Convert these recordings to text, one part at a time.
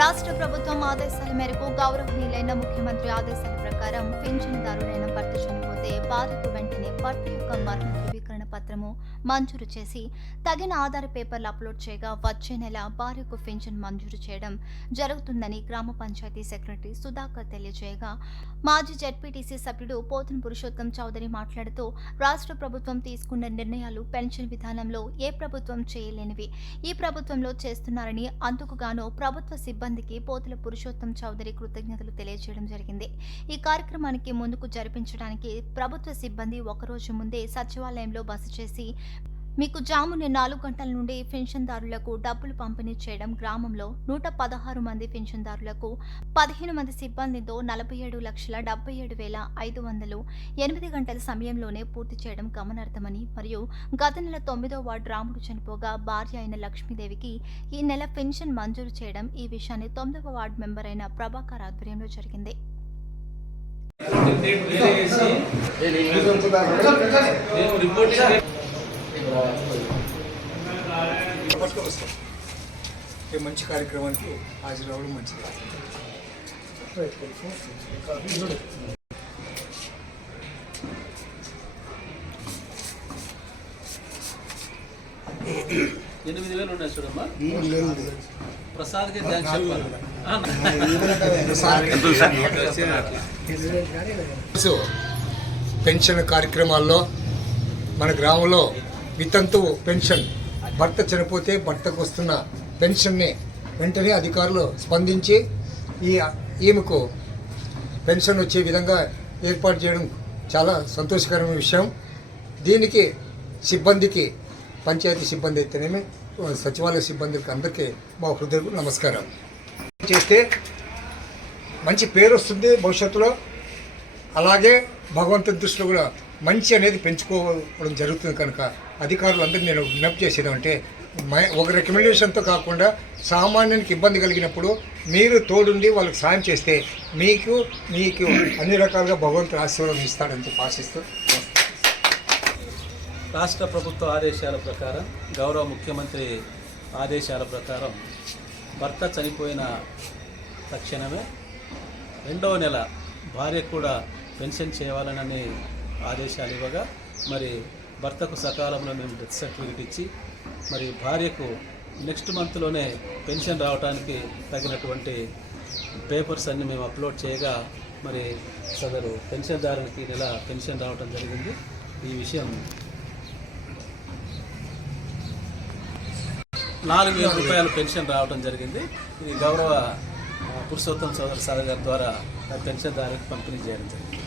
రాష్ట్ర ప్రభుత్వం ఆదేశాల మేరకు గౌరవనీయులైన ముఖ్యమంత్రి ఆదేశాల ప్రకారం పింఛన్దారుడైన భర్త చనిపోతే బాధకు వెంటనే భర్త యొక్క మరణ పత్రము మంజూరు చేసి తగిన ఆధార పేపర్లు అప్లోడ్ చేయగా వచ్చే నెల భార్యకు పెన్షన్ మంజూరు చేయడం జరుగుతుందని గ్రామ పంచాయతీ సెక్రటరీ సుధాకర్ తెలియజేయగా మాజీ జెడ్పీటీసీ సభ్యుడు పోతున పురుషోత్తం చౌదరి మాట్లాడుతూ రాష్ట్ర ప్రభుత్వం తీసుకున్న నిర్ణయాలు పెన్షన్ విధానంలో ఏ ప్రభుత్వం చేయలేనివి. ఈ ప్రభుత్వంలో చేస్తున్నారని అందుకుగాను ప్రభుత్వ సిబ్బందికి పోతుల పురుషోత్తం చౌదరి కృతజ్ఞతలు తెలియజేయడం జరిగింది. ఈ కార్యక్రమానికి ముందుకు జరిపించడానికి ప్రభుత్వ సిబ్బంది ఒకరోజు ముందే సచివాలయంలో బస చేసి మీకు జాముని నాలుగు గంటల నుండి పెన్షన్దారులకు డబ్బులు పంపిణీ చేయడం గ్రామంలో నూట పదహారు మంది పెన్షన్దారులకు పదిహేను మంది సిబ్బందితో నలభై ఏడు లక్షల డెబ్బై ఏడు వేల ఐదు వందలు ఎనిమిది గంటల సమయంలోనే పూర్తి చేయడం గమనార్థమని మరియు గత నెల తొమ్మిదో వార్డు రాముడు చనిపోగా భార్య అయిన లక్ష్మీదేవికి ఈ నెల పెన్షన్ మంజూరు చేయడం ఈ విషయాన్ని తొమ్మిదవ వార్డు మెంబర్ అయిన ప్రభాకర్ ఆధ్వర్యంలో జరిగింది. మంచి కార్యక్రమానికి హాజరవడం మంచిది. ఎనిమిది వేలు ఉన్నాయి చూడమ్మా. ప్రసాద్కి థ్యాంక్స్ చెప్పాలి. సో పెన్షన్ కార్యక్రమాల్లో మన గ్రామంలో వితంతు పెన్షన్ భర్త చనిపోతే భర్తకు వస్తున్న పెన్షన్ని వెంటనే అధికారులు స్పందించి ఈ ఈమెకు పెన్షన్ వచ్చే విధంగా ఏర్పాటు చేయడం చాలా సంతోషకరమైన విషయం. దీనికి సిబ్బందికి పంచాయతీ సిబ్బంది అయితేనేమి సచివాలయ సిబ్బందికి అందరికీ మా హృదయ నమస్కారం చేస్తే మంచి పేరు వస్తుంది భవిష్యత్తులో. అలాగే భగవంతుని దృష్టిలో కూడా మంచి అనేది పెంచుకోవడం జరుగుతుంది కనుక అధికారులందరూ నేను విజ్ఞప్తి చేసేదంటే ఒక రికమెండేషన్తో కాకుండా సామాన్యానికి ఇబ్బంది కలిగినప్పుడు మీరు తోడుండి వాళ్ళకి సాయం చేస్తే మీకు మీకు అన్ని రకాలుగా భగవంతుడు ఆశీర్వాదం ఇస్తాడని చెప్పి ఆశిస్తూ రాష్ట్ర ప్రభుత్వ ఆదేశాల ప్రకారం గౌరవ ముఖ్యమంత్రి ఆదేశాల ప్రకారం భర్త చనిపోయిన తక్షణమే రెండవ నెల భార్యకు కూడా పెన్షన్ చేయాలనని ఆదేశాలు ఇవ్వగా మరి భర్తకు సకాలంలో మేము డెత్ సర్టిఫికేట్ ఇచ్చి మరి భార్యకు నెక్స్ట్ మంత్లోనే పెన్షన్ రావడానికి తగినటువంటి పేపర్స్ అన్ని మేము అప్లోడ్ చేయగా మరి సదరు పెన్షన్దారునికి నెల పెన్షన్ రావడం జరిగింది. ఈ విషయం నాలుగు వేల రూపాయల పెన్షన్ రావడం జరిగింది ఇది గౌరవ పురుషోత్తమ పురుషోత్తం సోదర సార్ గారి ద్వారా పెన్షన్ పెన్షన్దారులకు పంపిణీ చేయడం జరిగింది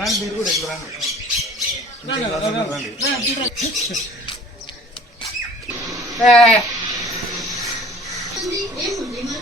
రండి మీరు కూడా ఇట్లా రండి రండి ఏముంది మనకు